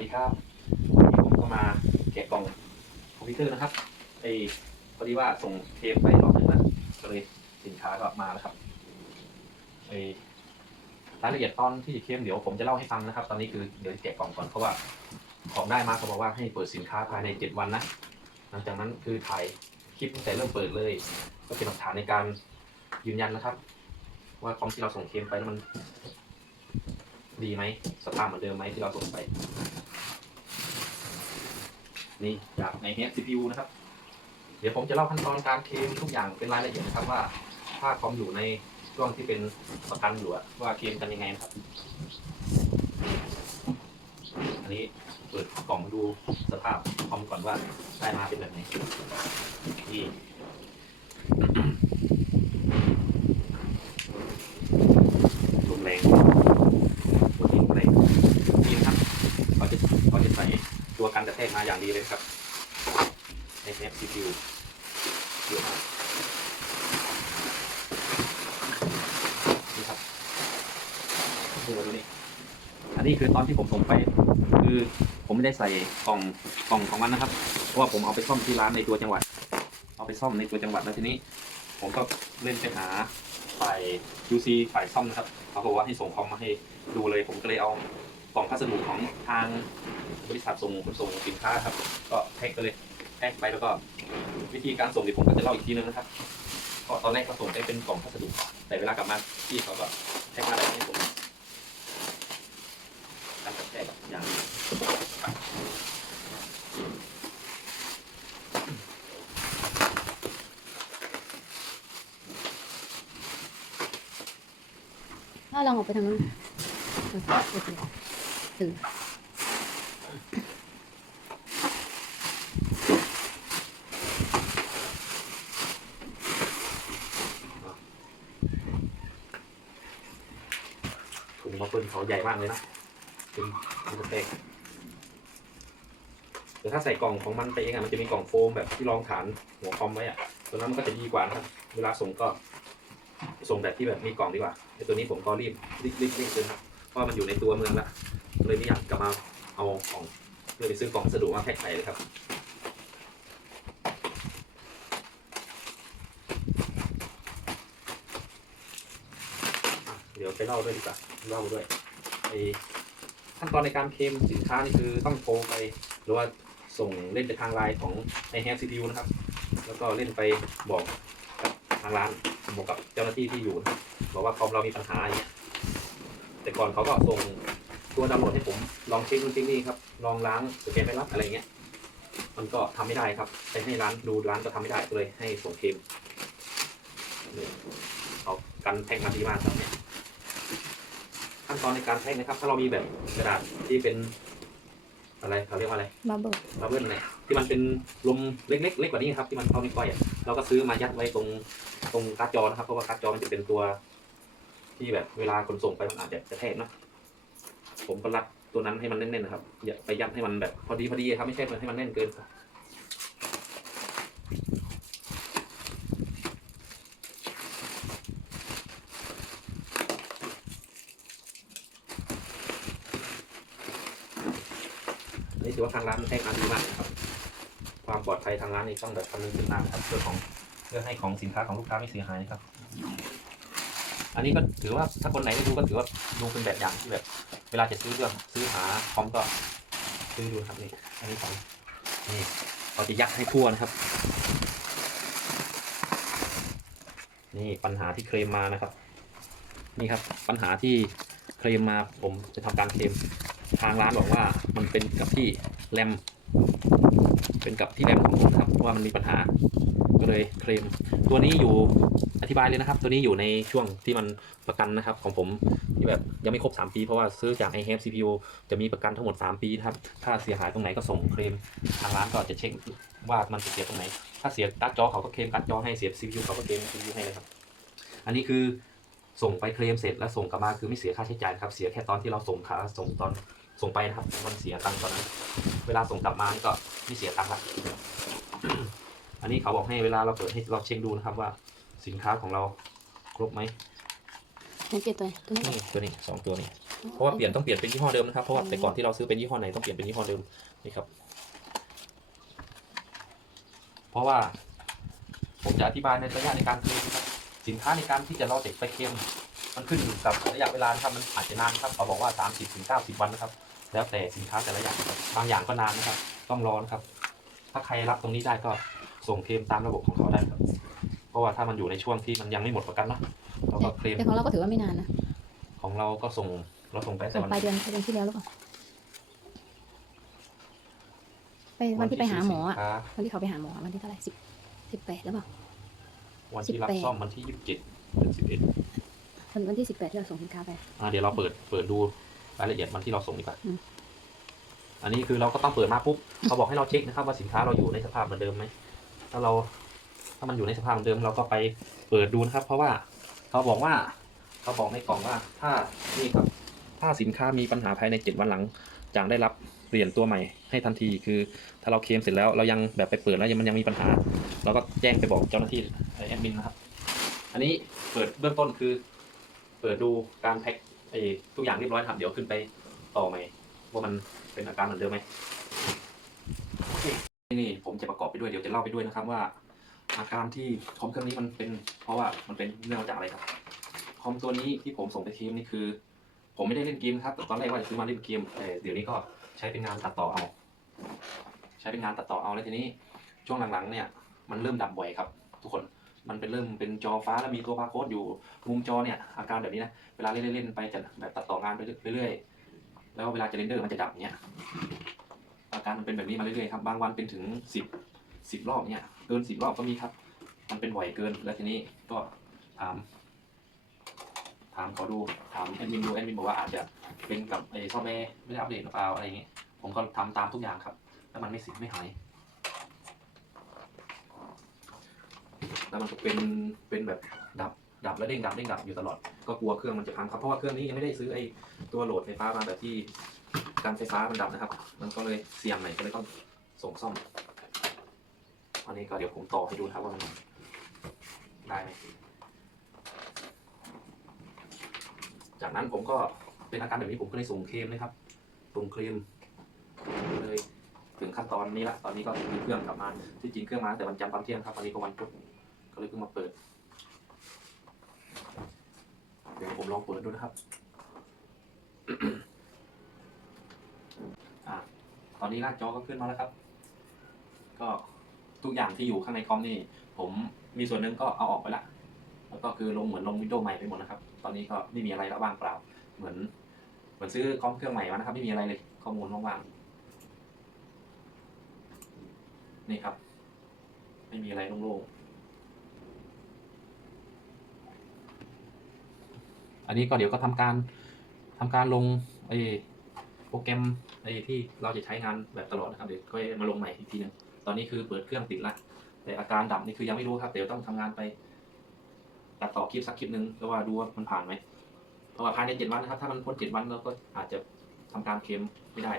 ดีครับวันนี้ผมก็มาแกะกล่องคอมพิวเตอร์นะครับไอ้พอดีว่าส่งเทปไปรอบหนึ่งแล้วก็เลยสินค้าก็มาแล้วครับไอ้รายละเอียดตอนที่เคลมเดี๋ยวผมจะเล่าให้ฟังนะครับ ตอนนี้คือเดี๋ยวแกะกล่องก่อนเพราะว่าของได้มาเขาบอกว่าให้เปิดสินค้าภายในเจ็ดวันนะหลังจากนั้นคือถ่ายคลิปตั้งแต่เริ่มเปิดเลย ก็เป็นหลักฐานในการยืนยันนะครับ ว่าคอมที่เราส่งเคมไปแล้วมันดีไหมสภาพเหมือนเดิมไหมที่เราส่งไป นี่จากในเฮด CPU นะครับ เดี๋ยวผมจะเล่าขั้นตอนการเทมทุกอย่างเป็นรายละเอียดนะครับว่าถ้าคอมอยู่ในช่วงที่เป็นประกันอยู่อว่าเทมกันยังไงนะครับ อันนี้เปิดกล่องดูสภาพคอมก่อนว่าได้มาเป็นแบบไหนนี่ ลมแรงตัวนี้ลมแรงนี่นะครับเขาจะเขาจะใส่ ตัวกันกระแทกมาอย่างดีเลยครับในแอป CPU เยอะมากนี่ครับดูดูนี่อันนี้คือตอนที่ผมส่งไป คือผมไม่ได้ใส่กล่องกล่องของมันนะครับ เพราะว่าผมเอาไปซ่อมที่ร้านในตัวจังหวัด เอาไปซ่อมในตัวจังหวัดแล้วทีนี้ ผมก็เล่นไปหาฝ่าย QC ฝ่ายซ่อมนะครับเขาบอกว่าให้ส่งคอมมาให้ดูเลย ผมก็เลยเอา กล่องพัสดุของทางบริษัทส่งขนส่งสินค้าครับ ก็แพ็คไปเลยแพ็คไปแล้วก็ วิธีการส่งเดี๋ยวผมก็จะเล่าอีกทีนึงนะครับก็ตอนแรกก็ส่งได้เป็นกล่องพัสดุ แต่เวลากลับมาที่เขาก็แพ็คมาอะไรให้ผมการกระแทกอย่างถ้าลองออกไปทางนู้น สือถุงมาเปิลเขาใหญ่มากเลยนะเป็นมันจะแตกแต่ถ้าใส่กล่องของมันไปเองอะมันจะมีกล่องโฟมแบบที่รองฐานหัวคอมไว้อะตัวนั้นมันก็จะดีกว่านะครับ เวลาส่งก็ส่งแบบที่แบบมีกล่องดีกว่าไอ้ตัวนี้ผมก็รีบรีบรีบรีบเลยครับเพราะมันอยู่ในตัวเมืองละ เลยไม่อยากกลับมาเอากล่องเพื่อไปซื้อกล่องสะดวกมาแพ็คใส่เลยครับเดี๋ยวไปเล่าด้วยดีกว่าเล่าด้วยไอขั้นตอนในการเคลมสินค้านี่คือต้องโทรไป หรือว่าส่งเล่นไปทางไลน์ของในแฮปซีพียูนะครับ แล้วก็เล่นไปบอกกับทางร้านบอกกับเจ้าหน้าที่ที่อยู่นะครับบอกว่าคอมเรามีปัญหาอย่างเงี้ยแต่ก่อนเขาก็ส่ง ตัวดาวน์โหลดให้ผมลองเช็คนู่นเช็คนี่ครับลองล้างสแกนไม่รับอะไรเงี้ย มันก็ทำไม่ได้ครับไปให้ร้านดูร้านก็ทำไม่ได้ก็เลยให้ส่งเคลมนี่เอากันแท่งมาดีมากครับเนี่ยขั้นตอนในการแพ็คนะครับ ถ้าเรามีแบบกระดาษที่เป็นอะไรเขาเรียกว่าอะไรบับเบิ้ลบับเบิ้ลอะไรที่มันเป็นลมเล็กๆเล็กกว่านี้ครับ ที่มันเข้าไม่ค่อยอะเราก็ซื้อมายัดไว้ตรงตรงการ์ดจอนะครับเพราะว่าการ์ดจอมันจะเป็นตัว ที่แบบเวลาขนส่งไปมันอาจจะกระแทกเนอะ ผมก็รัดตัวนั้นให้มันแน่นๆนะครับ อย่าไปยัดให้มันแบบพอดีพอดีครับไม่ใช่ให้มันแน่นเกินครับนี่ถือว่าทางร้านให้การดีมากนะครับ ความปลอดภัยทางร้านนี่ต้องแบบคำนึงถึงมากครับเพื่อของเพื่อให้ของสินค้าของลูกค้าไม่เสียหายครับ อันนี้ก็ถือว่าถ้าคนไหนไม่ดูก็ถือว่าดูเป็นแบบอย่างที่แบบ เวลาจะซื้อเรื่องซื้อหาคอมก็ซื้อดูครับนี่อันนี้ของนี่เขาจะยัดให้ทั่วนะครับ นี่ปัญหาที่เคลมมานะครับ นี่ครับปัญหาที่เคลมมาผมจะทำการเคลมทางร้านบอกว่ามันเป็นกับที่แรมเป็นกับที่แรมของผมครับว่ามันมีปัญหา ก็เลยเคลมตัวนี้อยู่อธิบายเลยนะครับ ตัวนี้อยู่ในช่วงที่มันประกันนะครับ ของผมที่แบบยังไม่ครบ 3 ปี เพราะว่าซื้อจาก i h a v e CPU จะมีประกันทั้งหมด 3 ปีนะครับ ถ้าเสียหายตรงไหนก็ส่งเคลมทางร้านก็จะเช็คว่ามันเสียตรงไหน ถ้าเสียการ์ดจอเขาก็เคลมการ์ดจอให้เสีย CPU เขาก็เคลม CPU ให้นะครับ อันนี้คือส่งไปเคลมเสร็จแล้วส่งกลับมาคือไม่เสียค่าใช้จ่ายครับเสียแค่ตอนที่เราส่งค่าส่งตอนส่งไปนะครับมันเสียตังค์ตอนนั้น เวลาส่งกลับมานี่ก็ไม่เสียตังค์ละ อันนี้เขาบอกให้เวลาเราเปิดให้เราเช็คดูนะครับว่าสินค้าของเราครบไหมสังเกตตัวตัวนี้นี่ตัวนี้สองตัวนี้เพราะว่าเปลี่ยนต้องเปลี่ยนเป็นยี่ห้อเดิมนะครับเพราะว่าแต่ก่อนที่เราซื้อเป็นยี่ห้อไหนต้องเปลี่ยนเป็นยี่ห้อเดิมนี่ครับ เพราะว่า ผมจะอธิบายในระยะในการเคลมนะครับสินค้าในการที่จะเราเด็กไปเคลมมันขึ้นอยู่กับระยะเวลานะครับมันอาจจะนานครับเขาบอกว่า 30ถึง90 วันนะครับ แล้วแต่สินค้าแต่ละอย่างครับบางอย่างก็นานนะครับ ต้องรอนะครับ ถ้าใครรับตรงนี้ได้ก็ ส่งเคลมตามระบบของเขาได้ครับ เพราะว่าถ้ามันอยู่ในช่วงที่มันยังไม่หมดประกันเนาะเราก็เคลมแต่ของเราก็ถือว่าไม่นานนะของเราก็ส่งเราส่งไปแต่ส่งวันปลายเดือนปลายเดือนที่แล้วหรือเปล่าไปวันที่ไปหาหมออะสินค้าวันที่เขาไปหาหมอวันที่เท่าไหร่สิบสิบแปดหรือเปล่า วันที่รับ18ซ่อมวันที่ยี่สิบเจ็ดเดือนสิบเอ็ดวันวันที่สิบแปดที่เราส่งสินค้าไป อ่าเดี๋ยวเราเปิดเปิดดูรายละเอียดวันที่เราส่งดีกว่าอืม อันนี้คือเราก็ต้องเปิดมาปุ๊บเขาบอกให้เราเช็คนะครับว่าสินค้าเราอยู่ในสภาพเหมือนเดิมไหม ถ้าเราถ้ามันอยู่ในสภาพเดิมเราก็ไปเปิดดูนะครับ เพราะว่าเขาบอกว่าเขาบอกในกล่องว่า ถ้านี่ครับถ้าสินค้ามีปัญหาภายในเจ็ดวันหลังจากได้รับเปลี่ยนตัวใหม่ให้ทันทีคือ ถ้าเราเคลมเสร็จแล้วเรายังแบบไปเปิดแล้วยังมันยังมีปัญหา เราก็แจ้งไปบอกเจ้าหน้าที่แอดมินนะครับ อันนี้เปิดเบื้องต้นคือ เปิดดูการแพ็คไอ้ทุกอย่างเรียบร้อยครับเดี๋ยวขึ้นไปต่อใหม่ว่ามันเป็นอาการเหมือนเดิมไหม นี่ผมจะประกอบไปด้วยเดี๋ยวจะเล่าไปด้วยนะครับว่าอาการที่คอมเครื่องนี้มันเป็นเพราะว่ามันเป็นเนื่องจากอะไรครับคอมตัวนี้ที่ผมส่งไปทีมนี่คือ ผมไม่ได้เล่นเกมนะครับแต่ตอนแรกว่าจะซื้อมาเล่นเกมแต่เดี๋ยวนี้ก็ใช้เป็นงานตัดต่อเอา ใช้เป็นงานตัดต่อเอาแล้วทีนี้ช่วงหลังๆเนี่ยมันเริ่มดับบ่อยครับ ทุกคนมันเป็นเริ่มเป็นจอฟ้าแล้วมีตัวบาร์โค้ดอยู่มุมจอเนี่ยอาการแบบนี้นะเวลาเล่นเล่นๆไปจะแบบตัดต่องานไปเรื่อยๆแล้วเวลาจะเรนเดอร์มันจะดับเนี่ย อาการมันเป็นแบบนี้มาเรื่อยๆครับ บางวันเป็นถึงสิบสิบรอบเนี่ยเกินสิบรอบก็มีครับ มันเป็นบ่อยเกิน แล้วทีนี้ก็ถาม ถามเขาดู ถามแอดมินดู แอดมินบอกว่าอาจจะเป็นกับไอ้ซอฟต์แวร์ไม่ได้อัปเดตหรือเปล่าอะไรอย่างเงี้ย ผมก็ทำตามทุกอย่างครับ แล้วมันไม่สิไม่หาย แล้วมันก็เป็น เป็นแบบดับ ดับแล้วเด้งดับเด้งดับอยู่ตลอด ก็กลัวเครื่องมันจะพังครับ เพราะว่าเครื่องนี้ยังไม่ได้ซื้อไอ้ตัวโหลดไฟฟ้ามาแบบที่ การไฟฟ้ามันดับนะครับ มันก็เลยเสี่ยงหน่อยก็เลยต้องส่งซ่อมอันนี้ก็เดี๋ยวผมต่อให้ดูครับว่ามันได้ไหมจากนั้นผมก็เป็นอาการแบบนี้ผมก็เลยส่งเคลมนะครับส่งเคลมเลยถึงขั้นตอนนี้ละ ตอนนี้ก็มีเครื่องกลับมา ที่จริงเครื่องมาแต่วันจันทร์ตอนเที่ยงครับวันนี้ก็วันพุธก็เลยเพิ่งมาเปิด เดี๋ยวผมลองเปิดดูนะครับ อะตอนนี้หน้าจอก็ขึ้นมาแล้วครับ ก็ทุกอย่างที่อยู่ข้างในคอมนี่ ผมมีส่วนหนึ่งก็เอาออกไปละ แล้วก็คือลงเหมือนลงวิดีโอใหม่ไปหมดนะครับ ตอนนี้ก็ไม่มีอะไรแล้วว่างเปล่า เหมือน เหมือนซื้อคอมเครื่องใหม่มานะครับ ไม่มีอะไรเลย ข้อมูลว่างๆนี่ครับ ไม่มีอะไรโล่งๆอันนี้ก็เดี๋ยวก็ทำการทำการลงไอ้โปรแกรม ไอ้ที่เราจะใช้งานแบบตลอดนะครับเดี๋ยวก็มาลงใหม่อีกทีหนึงตอนนี้คือเปิดเครื่องติดละแต่อาการดับนี่คือยังไม่รู้ครับเดี๋ยวต้องทำงานไปตัดต่อคลิปสักคลิปหนึ่งแล้วว่าดูว่ามันผ่านไหมเพราะว่าภายในเจ็ดวันนะครับถ้ามันพ้นเจ็ดวันเราก็อาจจะทำการเคลมไม่ได้